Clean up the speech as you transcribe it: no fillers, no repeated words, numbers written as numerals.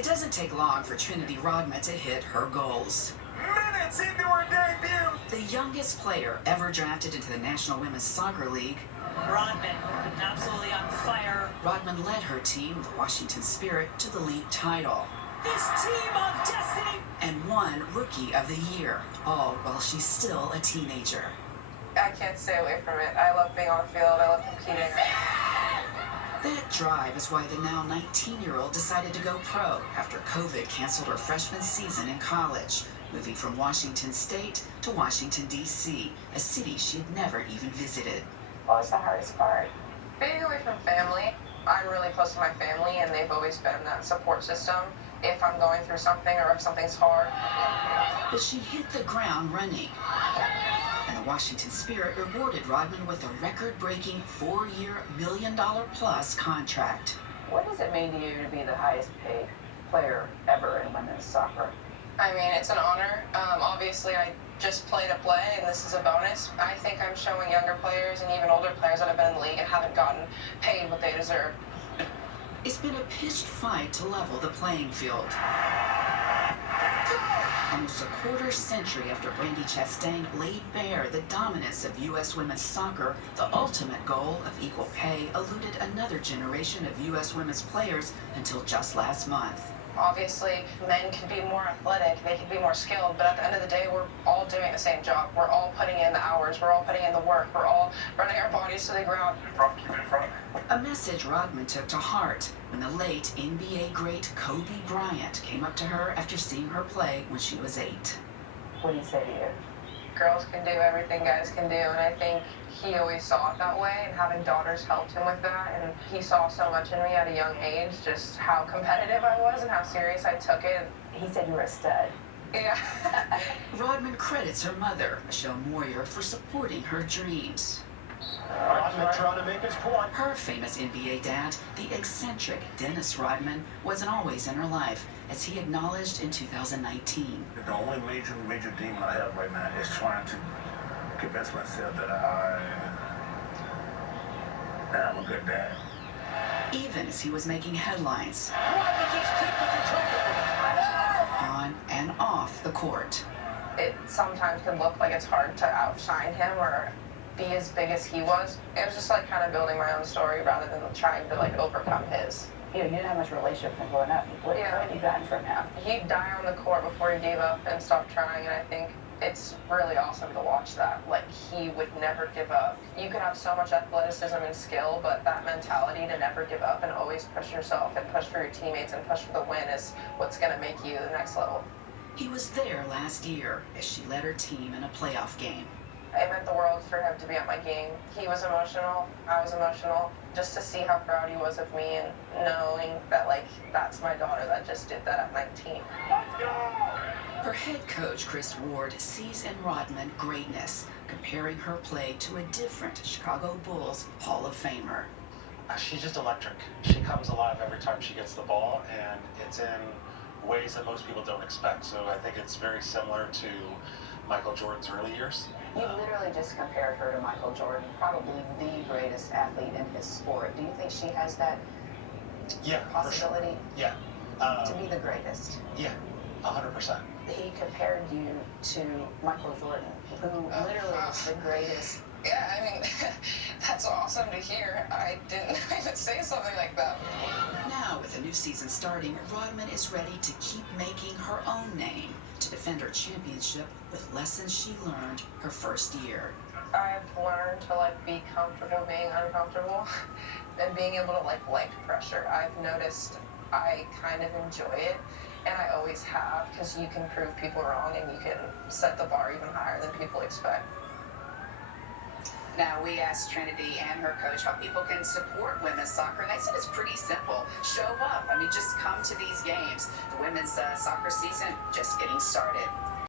It doesn't take long for Trinity Rodman to hit her goals. Minutes into her debut, The youngest player ever drafted into the National Women's Soccer League, Rodman, absolutely on fire. Rodman led her team, the Washington Spirit, to the league title This team of destiny. and won Rookie of the Year, all while she's still a teenager. I can't stay away from it. I love being on the field. I love competing. That drive is why the now 19-year-old decided to go pro after COVID canceled her freshman season in college, moving from Washington State to Washington, D.C., a city she'd never even visited. What was the hardest part? Being away from family. I'm really close to my family, and they've always been that support system if I'm going through something or if something's hard. But she hit the ground running. And the Washington Spirit rewarded Rodman with a record-breaking 4-year, $1 million-plus contract. What does it mean to you to be the highest paid player ever in women's soccer? I mean, it's an honor. Obviously, I just play to play, and this is a bonus. I think I'm showing younger players and even older players that have been in the league and haven't gotten paid what they deserve. It's been a pitched fight to level the playing field. Almost a quarter century after Brandi Chastain laid bare the dominance of U.S. women's soccer, the ultimate goal of equal pay eluded another generation of U.S. women's players until just last month. Obviously, men can be more athletic, they can be more skilled, but at the end of the day, we're all doing the same job. We're all putting in the hours, we're all putting in the work, we're all running our bodies to the ground. keep it in front of me. A message Rodman took to heart when the late NBA great Kobe Bryant came up to her after seeing her play when she was 8. What do you say to you? Girls can do everything guys can do, and I think he always saw it that way, and having daughters helped him with that, and he saw so much in me at a young age, just how competitive I was and how serious I took it. He said you were a stud. Yeah. Rodman credits her mother, Michelle Moyer, for supporting her dreams. Rodman trying to make his point. Her famous NBA dad, the eccentric Dennis Rodman, wasn't always in her life, as he acknowledged in 2019. The only major demon I have right now is trying to convince myself that I'm a good dad. Even as he was making headlines on and off the court. It sometimes can look like it's hard to outshine him or be as big as he was. It was just like kind of building my own story rather than trying to like overcome his. You didn't have much relationship from growing up. What have you gotten from him? He'd die on the court before he gave up and stopped trying, and I think it's really awesome to watch that. Like, he would never give up. You could have so much athleticism and skill, but that mentality to never give up and always push yourself and push for your teammates and push for the win is what's going to make you the next level. He was there last year as she led her team in a playoff game. It meant the world for him to be at my game. He was emotional, I was emotional. Just to see how proud he was of me and knowing that, like, that's my daughter that just did that at 19. Let's go! Her head coach, Chris Ward, sees in Rodman greatness, comparing her play to a different Chicago Bulls Hall of Famer. She's just electric. She comes alive every time she gets the ball, and it's in ways that most people don't expect. So I think it's very similar to Michael Jordan's early years. You literally just compared her to Michael Jordan, probably the greatest athlete in his sport. Do you think she has that possibility Yeah. to be the greatest? Yeah, 100%. He compared you to Michael Jordan, who literally was the greatest. Yeah, I mean, that's awesome to hear. I didn't even say something like that. Now, with a new season starting, Rodman is ready to keep making her own name, to defend her championship with lessons she learned her first year. I've learned to like be comfortable being uncomfortable and being able to like pressure. I've noticed I kind of enjoy it, and I always have, because you can prove people wrong and you can set the bar even higher than people expect. Now, we asked Trinity and her coach how people can support women's soccer, and they said it's pretty simple. Show up. I mean, just come to these games. The women's soccer season just getting started.